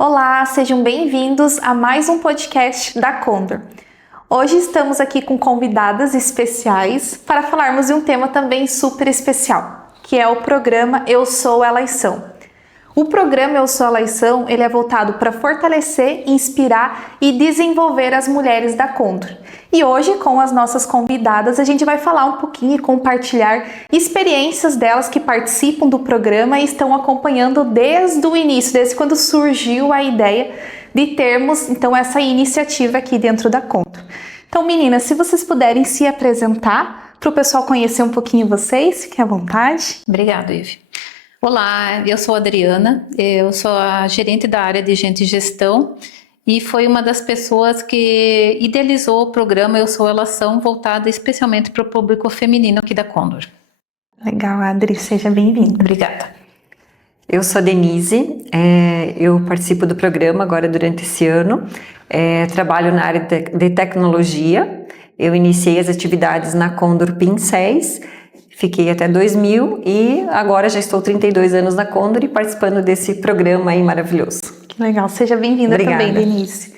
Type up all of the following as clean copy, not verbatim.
Olá, sejam bem-vindos a mais um podcast da Condor. Hoje estamos aqui com convidadas especiais para falarmos de um tema também super especial, que é o programa Eu Sou, Elas São. O programa Eu Sou, Elas São, ele é voltado para fortalecer, inspirar e desenvolver as mulheres da Condor. E hoje, com as nossas convidadas, a gente vai falar um pouquinho e compartilhar experiências delas que participam do programa e estão acompanhando desde o início, desde quando surgiu a ideia de termos, então, essa iniciativa aqui dentro da Condor. Então, meninas, se vocês puderem se apresentar, para o pessoal conhecer um pouquinho vocês, fiquem à vontade. Obrigada, Ivy. Olá, eu sou a Adriana, eu sou a gerente da área de gente e gestão e foi uma das pessoas que idealizou o programa Eu Sou, Elas São, voltado especialmente para o público feminino aqui da Condor. Legal, Adri, seja bem-vinda. Obrigada. Eu sou a Denise, eu participo do programa agora durante esse ano, trabalho na área de tecnologia, eu iniciei as atividades na Condor Pincéis, fiquei até 2000 e agora já estou 32 anos na Condor e participando desse programa aí maravilhoso. Que legal, seja bem-vinda também, Denise.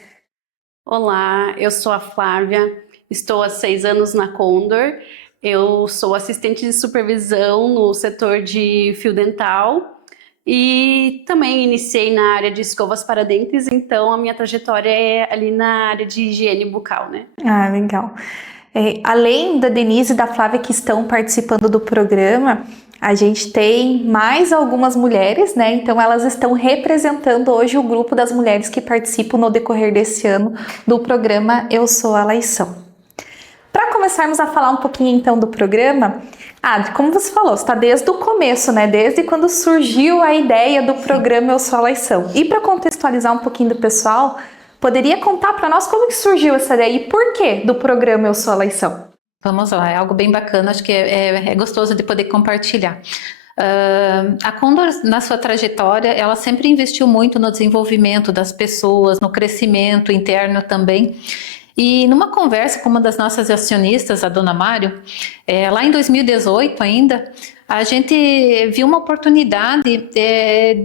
Olá, eu sou a Flávia, estou há 6 anos na Condor, eu sou assistente de supervisão no setor de fio dental e também iniciei na área de escovas para dentes, então a minha trajetória é ali na área de higiene bucal, né? Ah, legal. Além da Denise e da Flávia que estão participando do programa, a gente tem mais algumas mulheres, né? Então elas estão representando hoje o grupo das mulheres que participam no decorrer desse ano do programa Eu Sou, Elas São. Para começarmos a falar um pouquinho então do programa, Adri, como você falou, você está desde o começo, né? Desde quando surgiu a ideia do programa Eu Sou, Elas São. E para contextualizar um pouquinho do pessoal, poderia contar para nós como que surgiu essa ideia e por que do programa Eu Sou, Elas São? Vamos lá, é algo bem bacana, acho que é gostoso de poder compartilhar. A Condor, na sua trajetória, ela sempre investiu muito no desenvolvimento das pessoas, no crescimento interno também. E numa conversa com uma das nossas acionistas, a dona Mário, lá em 2018 ainda, a gente viu uma oportunidade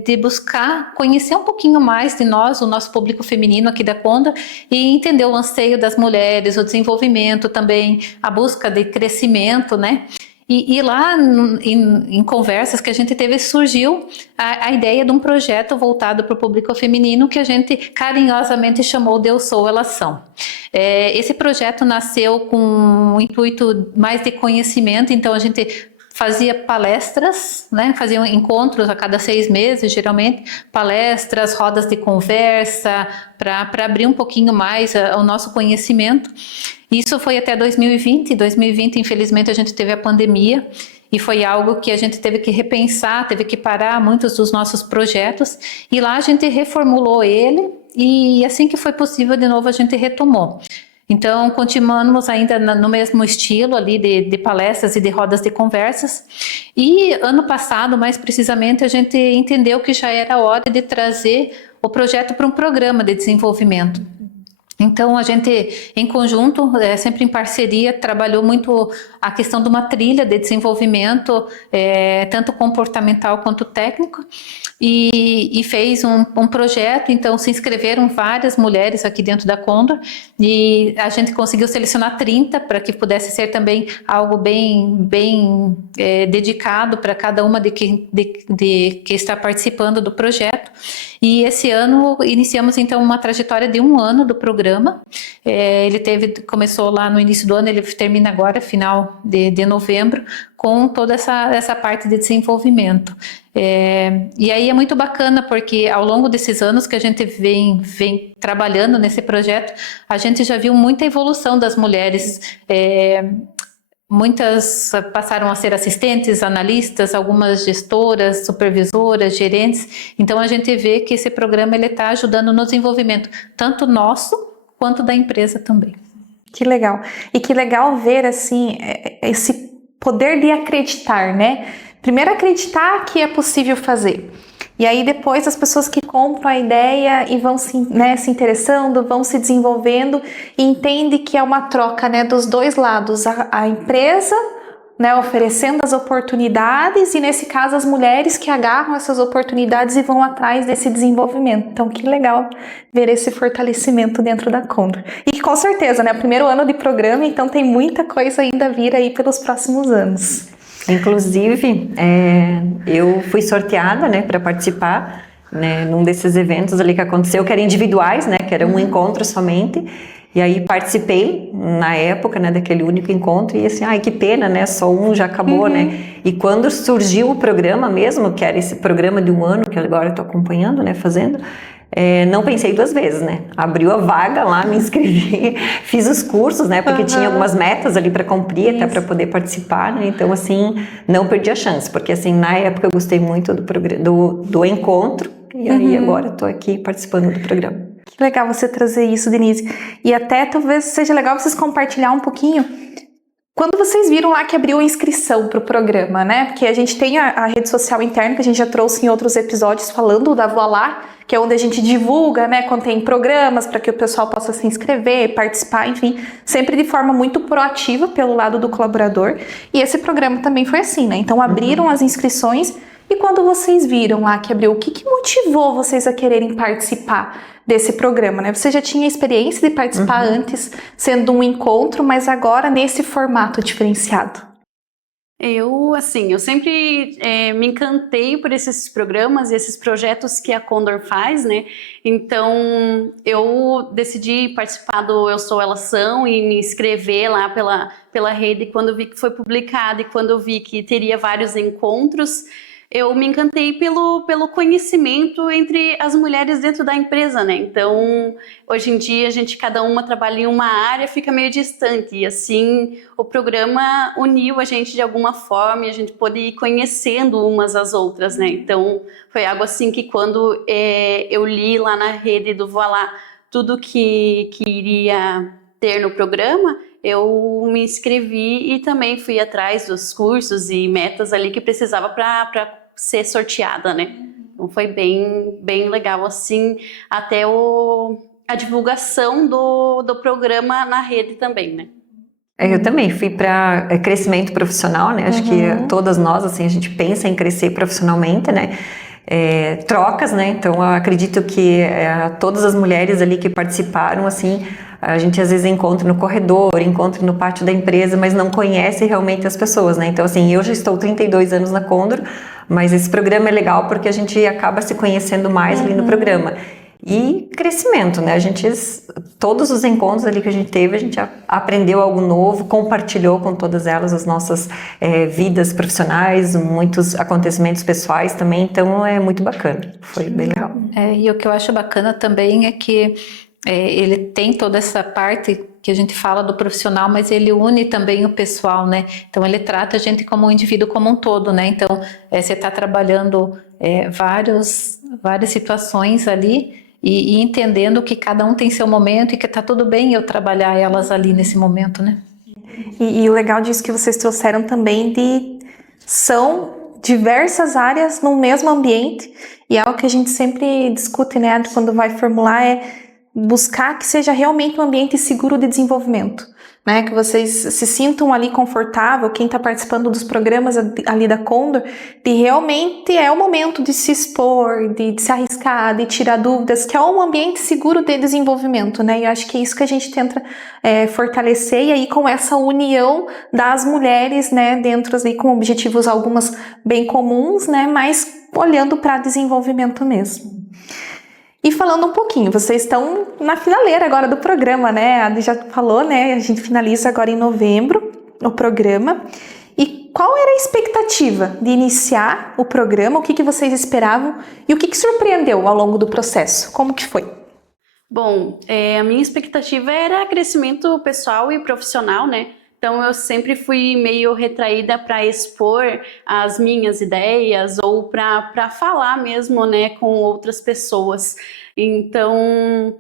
de buscar conhecer um pouquinho mais de nós, o nosso público feminino aqui da Condor, e entender o anseio das mulheres, o desenvolvimento também, a busca de crescimento, né? E lá em conversas que a gente teve, surgiu a ideia de um projeto voltado para o público feminino que a gente carinhosamente chamou de Eu Sou, Elas São. Esse projeto nasceu com um intuito mais de conhecimento, então a gente fazia palestras, né? Fazia encontros a cada 6 meses, geralmente, palestras, rodas de conversa, para abrir um pouquinho mais o nosso conhecimento. Isso foi até 2020. 2020, infelizmente, a gente teve a pandemia e foi algo que a gente teve que repensar, teve que parar muitos dos nossos projetos e lá a gente reformulou ele e assim que foi possível, de novo, a gente retomou. Então, continuamos ainda no mesmo estilo ali de palestras e de rodas de conversas. E ano passado, mais precisamente, a gente entendeu que já era hora de trazer o projeto para um programa de desenvolvimento. Então, a gente, em conjunto, sempre em parceria, trabalhou muito a questão de uma trilha de desenvolvimento, tanto comportamental quanto técnico, e fez um projeto. Então, se inscreveram várias mulheres aqui dentro da Condor, e a gente conseguiu selecionar 30 para que pudesse ser também algo bem dedicado para cada uma de que está participando do projeto. E esse ano iniciamos então uma trajetória de 1 ano do programa. Ele começou lá no início do ano, ele termina agora, final de novembro, com toda essa parte de desenvolvimento. E aí é muito bacana, porque ao longo desses anos que a gente vem trabalhando nesse projeto, a gente já viu muita evolução das mulheres. Muitas passaram a ser assistentes, analistas, algumas gestoras, supervisoras, gerentes. Então a gente vê que esse programa está ajudando no desenvolvimento, tanto nosso quanto da empresa também. Que legal. E que legal ver assim, esse poder de acreditar, né? Primeiro acreditar que é possível fazer. E aí depois as pessoas que compram a ideia e vão se interessando, vão se desenvolvendo e entendem que é uma troca, né, dos dois lados, a empresa né, oferecendo as oportunidades e, nesse caso, as mulheres que agarram essas oportunidades e vão atrás desse desenvolvimento. Então, que legal ver esse fortalecimento dentro da Condor. E que, com certeza, né, é o primeiro ano de programa, então tem muita coisa ainda a vir aí pelos próximos anos. Inclusive, eu fui sorteada, né, para participar, né, num desses eventos ali que aconteceu, que eram individuais, né, que era um encontro somente. E aí participei na época, né, daquele único encontro e assim, ai, que pena, né, só um já acabou, né. E quando surgiu o programa mesmo, que era esse programa de um ano, que agora eu tô acompanhando, né, fazendo, não pensei duas vezes, né, abriu a vaga lá, me inscrevi, fiz os cursos, né, porque tinha algumas metas ali para cumprir, até para poder participar, né, então assim, não perdi a chance, porque assim, na época eu gostei muito do encontro, e aí agora eu tô aqui participando do programa. Que legal você trazer isso, Denise. E até talvez seja legal vocês compartilhar um pouquinho quando vocês viram lá que abriu a inscrição para o programa, né? Porque a gente tem a rede social interna que a gente já trouxe em outros episódios falando da Voilá, que é onde a gente divulga, né? Quando tem programas para que o pessoal possa se inscrever, participar, enfim, sempre de forma muito proativa pelo lado do colaborador. E esse programa também foi assim, né? Então abriram as inscrições e quando vocês viram lá que abriu, o que motivou vocês a quererem participar desse programa, né? Você já tinha experiência de participar antes, sendo um encontro, mas agora nesse formato diferenciado. Eu sempre me encantei por esses programas e esses projetos que a Condor faz, né? Então, eu decidi participar do Eu Sou Elas São e me inscrever lá pela rede quando vi que foi publicado e quando eu vi que teria vários encontros. Eu me encantei pelo conhecimento entre as mulheres dentro da empresa, né? Então, hoje em dia, cada uma trabalha em uma área, fica meio distante. E assim, o programa uniu a gente de alguma forma e a gente pôde ir conhecendo umas às outras, né? Então, foi algo assim que quando eu li lá na rede do Voilá tudo que iria ter no programa, eu me inscrevi e também fui atrás dos cursos e metas ali que precisava para ser sorteada, né? Então foi bem legal, assim, até a divulgação do programa na rede também, né? Eu também fui para crescimento profissional, né? Acho que todas nós, assim, a gente pensa em crescer profissionalmente, né? Trocas, né? Então, eu acredito que todas as mulheres ali que participaram, assim, a gente às vezes encontra no corredor, encontra no pátio da empresa, mas não conhece realmente as pessoas, né? Então, assim, eu já estou 32 anos na Condor, mas esse programa é legal porque a gente acaba se conhecendo mais ali no programa. E crescimento, né? Todos os encontros ali que a gente teve, a gente aprendeu algo novo, compartilhou com todas elas as nossas vidas profissionais, muitos acontecimentos pessoais também, então é muito bacana, foi bem legal. E o que eu acho bacana também é que ele tem toda essa parte que a gente fala do profissional, mas ele une também o pessoal, né? Então ele trata a gente como um indivíduo como um todo, né? Então você está trabalhando várias situações ali e entendendo que cada um tem seu momento e que tá tudo bem eu trabalhar elas ali nesse momento, né? E o legal disso que vocês trouxeram também são diversas áreas no mesmo ambiente, e é algo que a gente sempre discute, né, quando vai formular, buscar que seja realmente um ambiente seguro de desenvolvimento, né, que vocês se sintam ali confortável, quem está participando dos programas ali da Condor, de realmente é o momento de se expor, de se arriscar, de tirar dúvidas, que é um ambiente seguro de desenvolvimento, né, e eu acho que é isso que a gente tenta fortalecer, e aí com essa união das mulheres, né, dentro ali com objetivos algumas bem comuns, né, mas olhando para desenvolvimento mesmo. E falando um pouquinho, vocês estão na finaleira agora do programa, né? A Adi já falou, né? A gente finaliza agora em novembro o programa. E qual era a expectativa de iniciar o programa? O que vocês esperavam? E o que surpreendeu ao longo do processo? Como que foi? Bom, a minha expectativa era crescimento pessoal e profissional, né? Então eu sempre fui meio retraída para expor as minhas ideias ou para falar mesmo, né, com outras pessoas. Então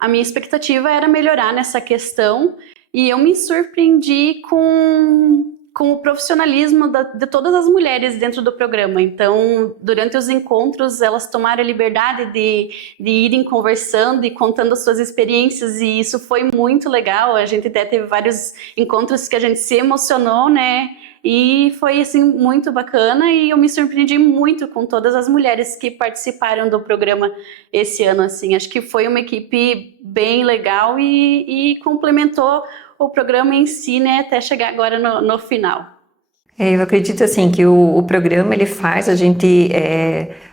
a minha expectativa era melhorar nessa questão e eu me surpreendi com o profissionalismo de todas as mulheres dentro do programa. Então, durante os encontros, elas tomaram a liberdade de irem conversando e contando as suas experiências, e isso foi muito legal. A gente até teve vários encontros que a gente se emocionou, né? e foi assim muito bacana e eu me surpreendi muito com todas as mulheres que participaram do programa esse ano, assim, acho que foi uma equipe bem legal e complementou o programa em si, né, até chegar agora no final. Eu acredito assim que o programa ele faz a gente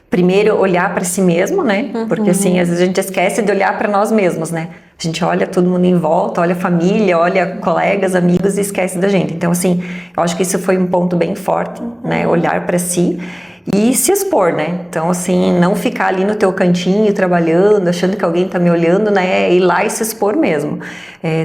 primeiro olhar para si mesmo, né? Porque assim às vezes a gente esquece de olhar para nós mesmos, né? A gente olha todo mundo em volta, olha a família, olha colegas, amigos e esquece da gente. Então assim, eu acho que isso foi um ponto bem forte, né? Olhar para si e se expor, né? Então assim, não ficar ali no teu cantinho trabalhando, achando que alguém tá me olhando, né? Ir lá e se expor mesmo.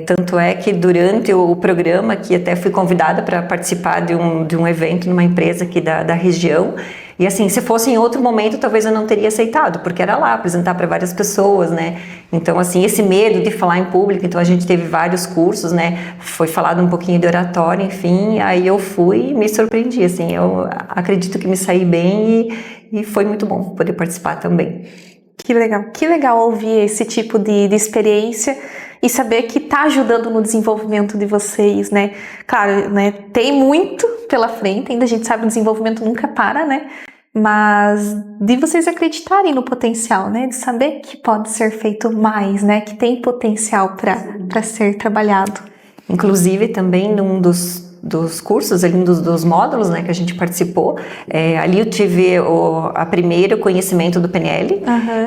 Tanto é que durante o programa, que até fui convidada para participar de um evento numa empresa aqui da região, e assim, se fosse em outro momento, talvez eu não teria aceitado, porque era lá apresentar para várias pessoas, né? Então, assim, esse medo de falar em público, então a gente teve vários cursos, né? Foi falado um pouquinho de oratório, enfim, aí eu fui e me surpreendi, assim, eu acredito que me saí bem e foi muito bom poder participar também. Que legal ouvir esse tipo de experiência e saber que tá ajudando no desenvolvimento de vocês, né? Claro, né, tem muito pela frente, ainda a gente sabe que o desenvolvimento nunca para, né? Mas de vocês acreditarem no potencial, né? De saber que pode ser feito mais, né? Que tem potencial para ser trabalhado. Inclusive também num dos cursos, ali dos módulos, né, que a gente participou, ali eu tive a primeiro conhecimento do PNL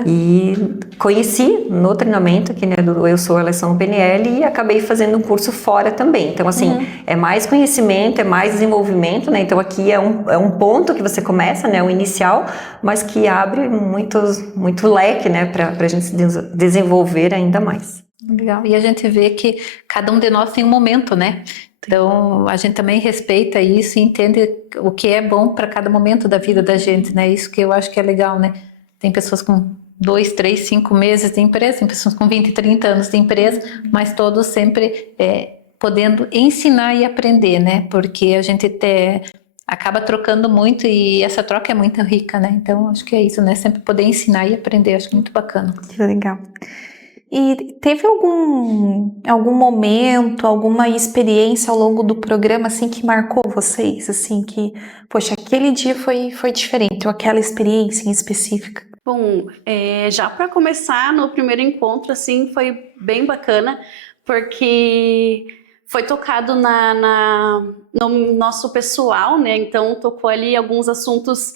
e conheci no treinamento aqui, né, do Eu Sou, Elas São PNL e acabei fazendo um curso fora também. Então assim, é mais conhecimento, é mais desenvolvimento, né, então aqui é um ponto que você começa, né, o inicial, mas que abre muito leque, né, pra gente se desenvolver ainda mais. Legal. E a gente vê que cada um de nós tem um momento, né? Então, a gente também respeita isso e entende o que é bom para cada momento da vida da gente, né? Isso que eu acho que é legal, né? Tem pessoas com 2, 3, 5 meses de empresa, tem pessoas com 20, 30 anos de empresa, mas todos sempre podendo ensinar e aprender, né? Porque a gente acaba trocando muito e essa troca é muito rica, né? Então, acho que é isso, né? Sempre poder ensinar e aprender, acho muito bacana. Que legal. E teve algum momento, alguma experiência ao longo do programa, assim, que marcou vocês? Assim, que, poxa, aquele dia foi diferente, ou aquela experiência em específica? Bom, já para começar, no primeiro encontro, assim, foi bem bacana, porque foi tocado no nosso pessoal, né? Então, tocou ali alguns assuntos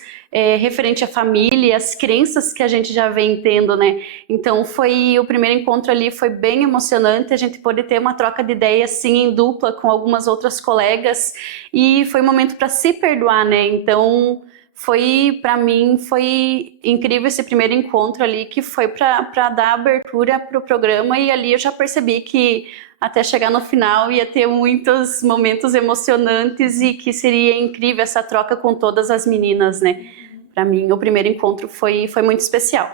referente à família, as crenças que a gente já vem tendo, né? Então, o primeiro encontro ali foi bem emocionante, a gente pôde ter uma troca de ideias, assim, em dupla com algumas outras colegas, e foi um momento para se perdoar, né? Então, para mim, foi incrível esse primeiro encontro ali, que foi para dar abertura para o programa, e ali eu já percebi que até chegar no final ia ter muitos momentos emocionantes e que seria incrível essa troca com todas as meninas, né? Para mim, o primeiro encontro foi muito especial.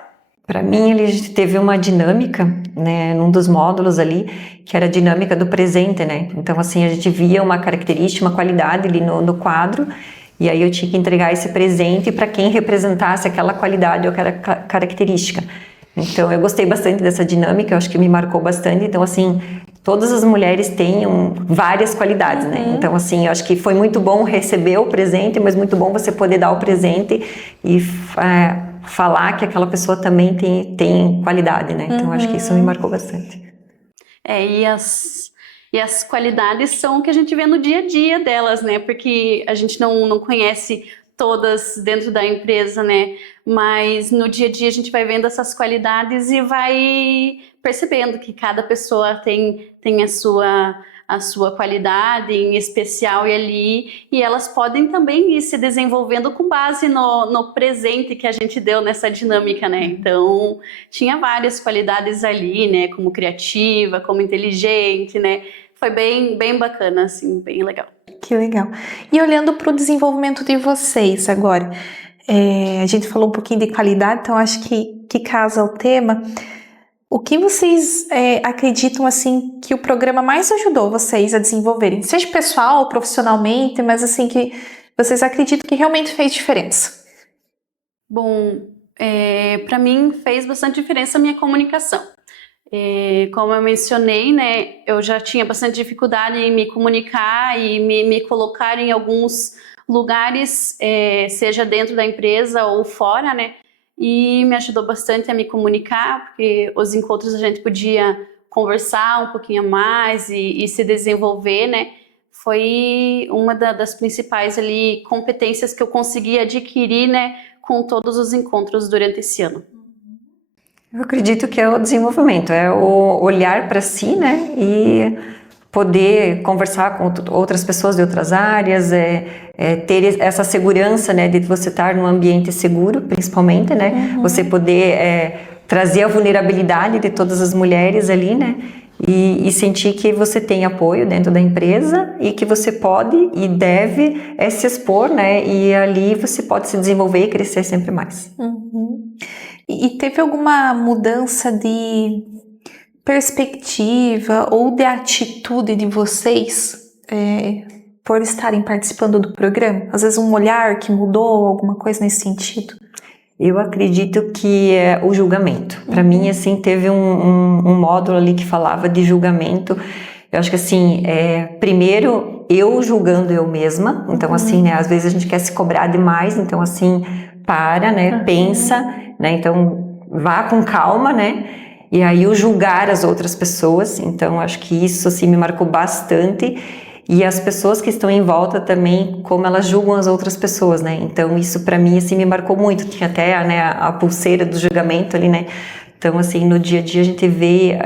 Para mim, a gente teve uma dinâmica, né, num dos módulos ali, que era a dinâmica do presente, né? Então, assim, a gente via uma característica, uma qualidade ali no quadro, e aí eu tinha que entregar esse presente para quem representasse aquela qualidade ou aquela característica. Então, eu gostei bastante dessa dinâmica, eu acho que me marcou bastante. Então, assim, todas as mulheres têm várias qualidades, né? Então, assim, eu acho que foi muito bom receber o presente, mas muito bom você poder dar o presente e falar que aquela pessoa também tem qualidade, né? Então, acho que isso me marcou bastante. E as qualidades são o que a gente vê no dia a dia delas, né? Porque a gente não conhece todas dentro da empresa, né? Mas no dia a dia a gente vai vendo essas qualidades e vai percebendo que cada pessoa tem a sua qualidade em especial e elas podem também ir se desenvolvendo com base no presente que a gente deu nessa dinâmica, né? Então, tinha várias qualidades ali, né? Como criativa, como inteligente, né? Foi bem bacana, assim, bem legal. Que legal. E olhando para o desenvolvimento de vocês agora, a gente falou um pouquinho de qualidade, então acho que casa o tema. O que vocês acreditam, assim, que o programa mais ajudou vocês a desenvolverem? Seja pessoal ou profissionalmente, mas assim, que vocês acreditam que realmente fez diferença? Bom, para mim fez bastante diferença a minha comunicação. Como eu mencionei, né, eu já tinha bastante dificuldade em me comunicar e me colocar em alguns lugares, seja dentro da empresa ou fora, né, e me ajudou bastante a me comunicar, porque os encontros a gente podia conversar um pouquinho mais e se desenvolver, né, foi uma das principais ali competências que eu consegui adquirir, né, com todos os encontros durante esse ano. Eu acredito que é o desenvolvimento, é o olhar para si, né, e poder conversar com outras pessoas de outras áreas, ter essa segurança, né, de você estar num ambiente seguro, principalmente, né, você poder trazer a vulnerabilidade de todas as mulheres ali, né, e sentir que você tem apoio dentro da empresa e que você pode e deve se expor, né, e ali você pode se desenvolver e crescer sempre mais. E teve alguma mudança de perspectiva ou de atitude de vocês por estarem participando do programa? Às vezes um olhar que mudou, alguma coisa nesse sentido? Eu acredito que é o julgamento. Para mim, assim, teve um módulo ali que falava de julgamento. Eu acho que, assim, primeiro, eu julgando eu mesma. Então, assim, né, às vezes a gente quer se cobrar demais. Então, assim, para, né, pensa, né, então vá com calma, né, e aí o julgar as outras pessoas. Então, acho que isso, assim, me marcou bastante. E as pessoas que estão em volta também, como elas julgam as outras pessoas, né? Então, isso para mim, assim, me marcou muito. Tinha até, né, a pulseira do julgamento ali, né? Então, assim, no dia a dia a gente vê,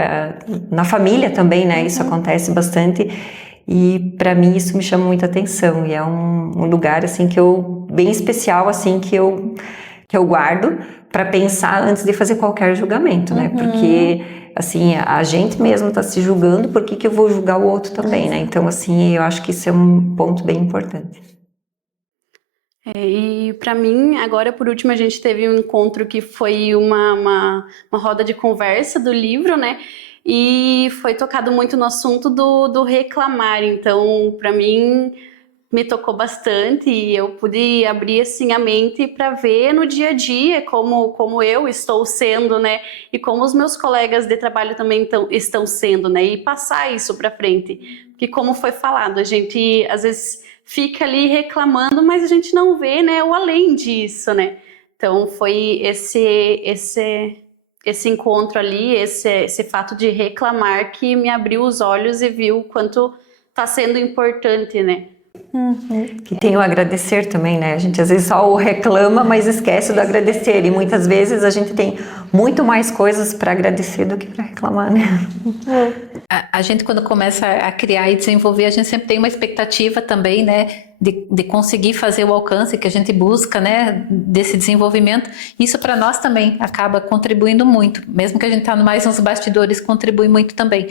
na família também, né? Isso acontece bastante. E para mim isso me chama muita atenção. E é um lugar, assim, bem especial, assim, que eu guardo para pensar antes de fazer qualquer julgamento, né? Porque, assim, a gente mesmo está se julgando, por que eu vou julgar o outro também, né? Então, assim, eu acho que isso é um ponto bem importante. E para mim, agora por último, a gente teve um encontro que foi uma roda de conversa do livro, né? E foi tocado muito no assunto do reclamar. Então, para mim, me tocou bastante e eu pude abrir assim a mente para ver no dia a dia como eu estou sendo, né? E como os meus colegas de trabalho também estão sendo, né? E passar isso para frente. Porque como foi falado, a gente às vezes fica ali reclamando, mas a gente não vê, né, o além disso, né? Então foi esse encontro ali, esse fato de reclamar que me abriu os olhos e viu o quanto está sendo importante, né? Que tem o agradecer também, né? A gente às vezes só o reclama, mas esquece do agradecer. E muitas vezes a gente tem muito mais coisas para agradecer do que para reclamar, né? A gente, quando começa a criar e desenvolver, a gente sempre tem uma expectativa também, né, de conseguir fazer o alcance que a gente busca, né, desse desenvolvimento. Isso para nós também acaba contribuindo muito, mesmo que a gente está mais nos bastidores, contribui muito também.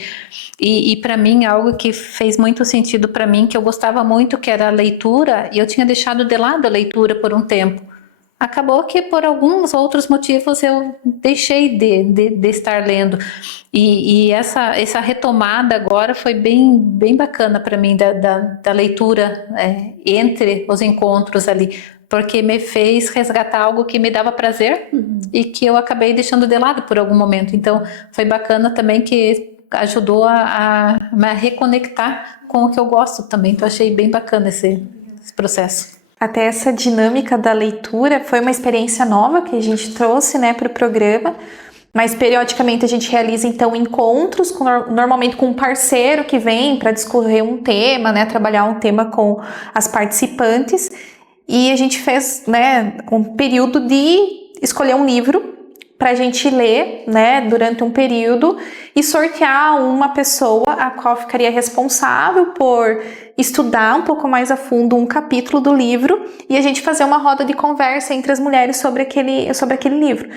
E para mim, algo que fez muito sentido para mim, que eu gostava muito, que era a leitura, e eu tinha deixado de lado a leitura por um tempo. Acabou que por alguns outros motivos eu deixei de estar lendo. E essa retomada agora foi bem bacana para mim, da leitura entre os encontros ali, porque me fez resgatar algo que me dava prazer e que eu acabei deixando de lado por algum momento. Então foi bacana também, que ajudou a me reconectar com o que eu gosto também. Então achei bem bacana esse processo. Até essa dinâmica da leitura foi uma experiência nova que a gente trouxe, né, para o programa, mas periodicamente a gente realiza então encontros, normalmente com um parceiro que vem para discorrer um tema, né, trabalhar um tema com as participantes, e a gente fez, né, um período de escolher um livro para a gente ler, né, durante um período e sortear uma pessoa a qual ficaria responsável por estudar um pouco mais a fundo um capítulo do livro e a gente fazer uma roda de conversa entre as mulheres sobre aquele livro,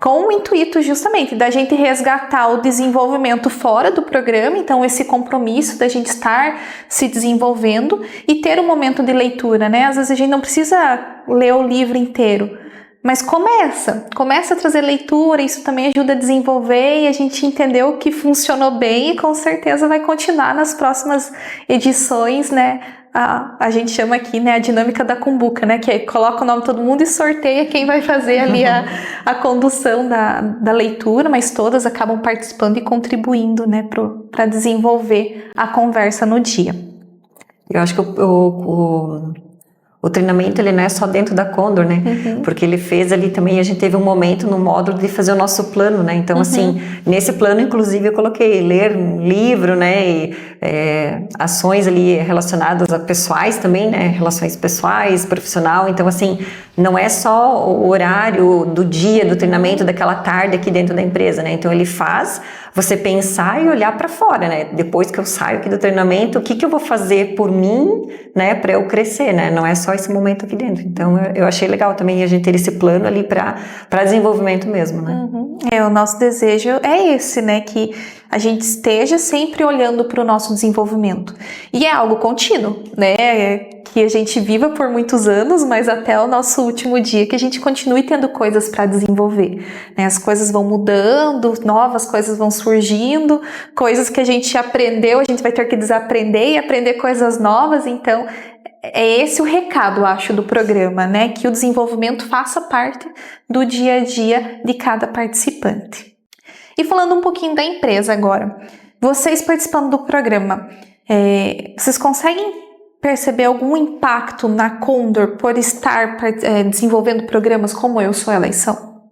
com o intuito justamente da gente resgatar o desenvolvimento fora do programa, então esse compromisso da gente estar se desenvolvendo e ter um momento de leitura, né? Às vezes a gente não precisa ler o livro inteiro, mas começa a trazer leitura, isso também ajuda a desenvolver e a gente entendeu que funcionou bem e com certeza vai continuar nas próximas edições, né, a gente chama aqui, né, a dinâmica da cumbuca, né, que é coloca o nome de todo mundo e sorteia quem vai fazer ali a condução da leitura, mas todas acabam participando e contribuindo, né, para desenvolver a conversa no dia. Eu acho que o treinamento, ele não é só dentro da Condor, né? Porque ele fez ali também, a gente teve um momento no módulo de fazer o nosso plano, né? Então, assim, nesse plano, inclusive, eu coloquei ler um livro, né? E ações ali relacionadas a pessoais também, né? Relações pessoais, profissional. Então, assim, não é só o horário do dia, do treinamento, daquela tarde aqui dentro da empresa, né? Então, ele faz você pensar e olhar para fora, né? Depois que eu saio aqui do treinamento, o que eu vou fazer por mim, né? Para eu crescer, né? Não é só esse momento aqui dentro. Então, eu achei legal também a gente ter esse plano ali para desenvolvimento mesmo, né? O nosso desejo é esse, né? Que a gente esteja sempre olhando para o nosso desenvolvimento. E é algo contínuo, né? Que a gente viva por muitos anos, mas até o nosso último dia, que a gente continue tendo coisas para desenvolver, né? As coisas vão mudando, novas coisas vão surgindo, coisas que a gente aprendeu, a gente vai ter que desaprender e aprender coisas novas. Então, é esse o recado, acho, do programa, né? Que o desenvolvimento faça parte do dia a dia de cada participante. E falando um pouquinho da empresa agora, vocês participando do programa, vocês conseguem perceber algum impacto na Condor por estar desenvolvendo programas como Eu Sou Eleição?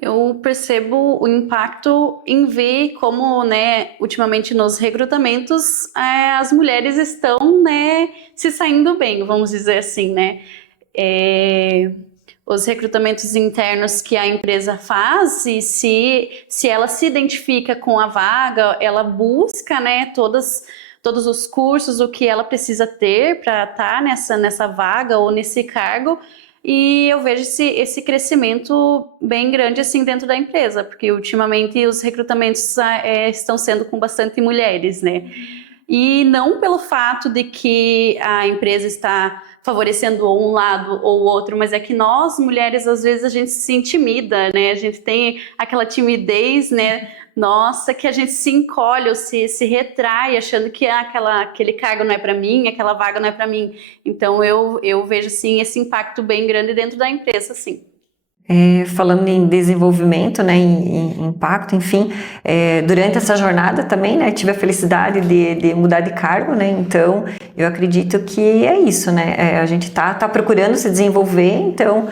Eu percebo o impacto em ver como, né, ultimamente nos recrutamentos, as mulheres estão, né, se saindo bem, vamos dizer assim, né? Os recrutamentos internos que a empresa faz, e se ela se identifica com a vaga, ela busca, né, todos os cursos, o que ela precisa ter para estar nessa vaga ou nesse cargo. E eu vejo esse crescimento bem grande assim dentro da empresa, porque ultimamente os recrutamentos estão sendo com bastante mulheres, né? E não pelo fato de que a empresa está favorecendo um lado ou outro, mas é que nós, mulheres, às vezes a gente se intimida, né? A gente tem aquela timidez, né? Nossa, que a gente se encolhe ou se retrai, achando que aquele cargo não é para mim, aquela vaga não é para mim. Então, eu vejo, sim, esse impacto bem grande dentro da empresa, sim. Falando em desenvolvimento, né, em impacto, enfim, durante essa jornada também, né, tive a felicidade de mudar de cargo, né, então eu acredito que é isso, né, a gente tá procurando se desenvolver, então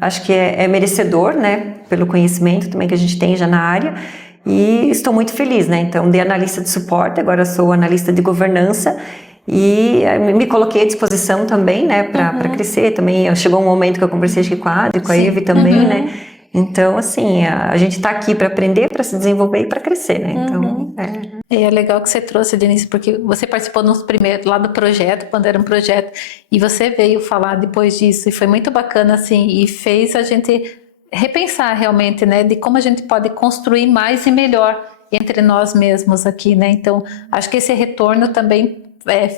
acho que é merecedor, né, pelo conhecimento também que a gente tem já na área, e estou muito feliz, né, então de analista de suporte, agora sou analista de governança, e me coloquei à disposição também, né, para crescer também. Chegou um momento que eu conversei acho que com a Adri, com a Eve também, né. Então, assim, a gente está aqui para aprender, para se desenvolver e para crescer, né. Então, É legal que você trouxe, Denise, porque você participou nos primeiros, lá do projeto, quando era um projeto, e você veio falar depois disso, e foi muito bacana, assim, e fez a gente repensar realmente, né, de como a gente pode construir mais e melhor entre nós mesmos aqui, né. Então, acho que esse retorno também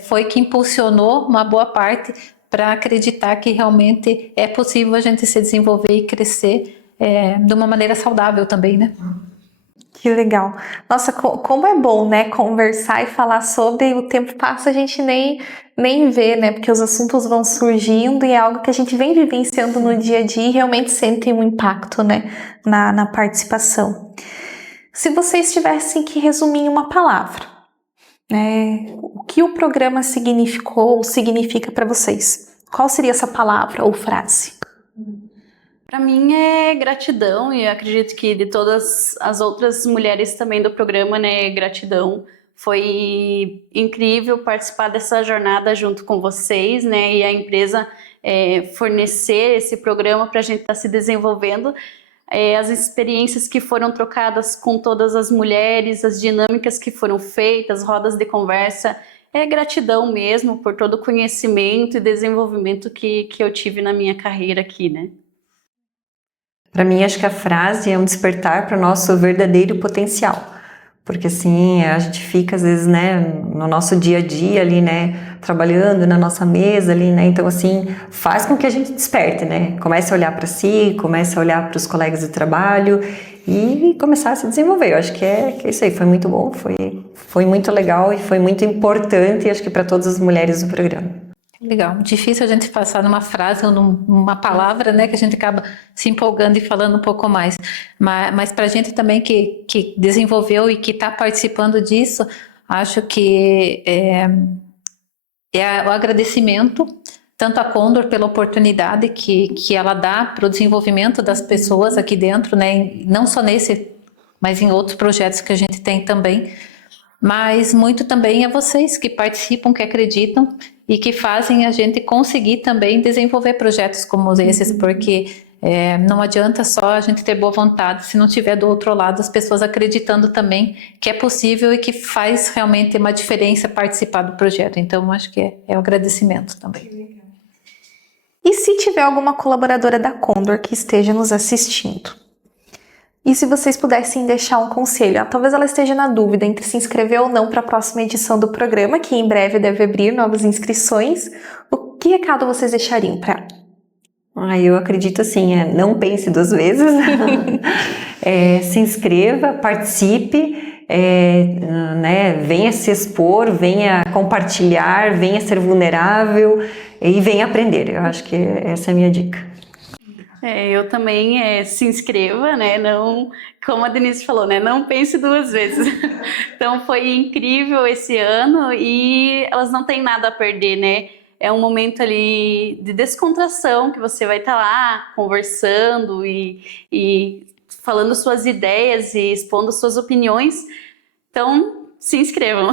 foi que impulsionou uma boa parte para acreditar que realmente é possível a gente se desenvolver e crescer de uma maneira saudável também, né? Que legal. Nossa, como é bom, né, conversar e falar sobre, o tempo passa, a gente nem vê, né, porque os assuntos vão surgindo e é algo que a gente vem vivenciando no dia a dia e realmente sente um impacto, né, na participação. Se vocês tivessem que resumir em uma palavra, o que o programa significou ou significa para vocês? Qual seria essa palavra ou frase? Para mim é gratidão, e eu acredito que de todas as outras mulheres também do programa, né, gratidão. Foi incrível participar dessa jornada junto com vocês, né, e a empresa fornecer esse programa para a gente estar se desenvolvendo. As experiências que foram trocadas com todas as mulheres, as dinâmicas que foram feitas, rodas de conversa, gratidão mesmo por todo o conhecimento e desenvolvimento que eu tive na minha carreira aqui, né? Para mim, acho que a frase é um despertar para o nosso verdadeiro potencial, Porque assim, a gente fica às vezes, né, no nosso dia a dia ali, né, trabalhando na nossa mesa ali, né, então assim, faz com que a gente desperte, né, comece a olhar para si, comece a olhar para os colegas de trabalho e começar a se desenvolver. Eu acho que é isso aí, foi muito bom, foi muito legal e foi muito importante, acho que para todas as mulheres do programa. Legal, difícil a gente passar numa frase ou numa palavra, né, que a gente acaba se empolgando e falando um pouco mais, mas para a gente também que desenvolveu e que está participando disso, acho que é o agradecimento, tanto a Condor pela oportunidade que ela dá para o desenvolvimento das pessoas aqui dentro, né, não só nesse, mas em outros projetos que a gente tem também, mas muito também a vocês que participam, que acreditam e que fazem a gente conseguir também desenvolver projetos como esses, porque não adianta só a gente ter boa vontade se não tiver do outro lado as pessoas acreditando também que é possível e que faz realmente uma diferença participar do projeto. Então, acho que é o agradecimento também. E se tiver alguma colaboradora da Condor que esteja nos assistindo? E se vocês pudessem deixar um conselho, talvez ela esteja na dúvida entre se inscrever ou não para a próxima edição do programa, que em breve deve abrir novas inscrições, que recado vocês deixariam para ela? Eu acredito assim, não pense duas vezes, se inscreva, participe, né, venha se expor, venha compartilhar, venha ser vulnerável e venha aprender. Eu acho que essa é a minha dica. Eu também se inscreva, né? Não, como a Denise falou, né? Não pense duas vezes. Então foi incrível esse ano e elas não têm nada a perder, né? É um momento ali de descontração que você vai estar lá conversando e falando suas ideias e expondo suas opiniões. Então se inscrevam.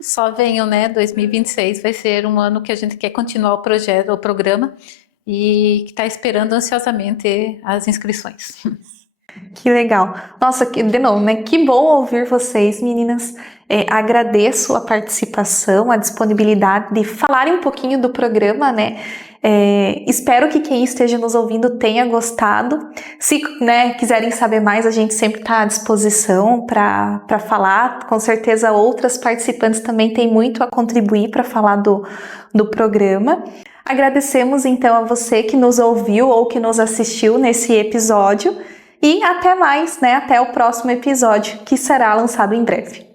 Só venham, né? 2026 vai ser um ano que a gente quer continuar o programa. E que está esperando ansiosamente as inscrições. Que legal. Nossa, de novo, né? Que bom ouvir vocês, meninas. Agradeço a participação, a disponibilidade de falarem um pouquinho do programa, né? Espero que quem esteja nos ouvindo tenha gostado. Se, né, quiserem saber mais, a gente sempre está à disposição para falar. Com certeza outras participantes também têm muito a contribuir para falar do programa. Agradecemos então a você que nos ouviu ou que nos assistiu nesse episódio e até mais, né? Até o próximo episódio que será lançado em breve.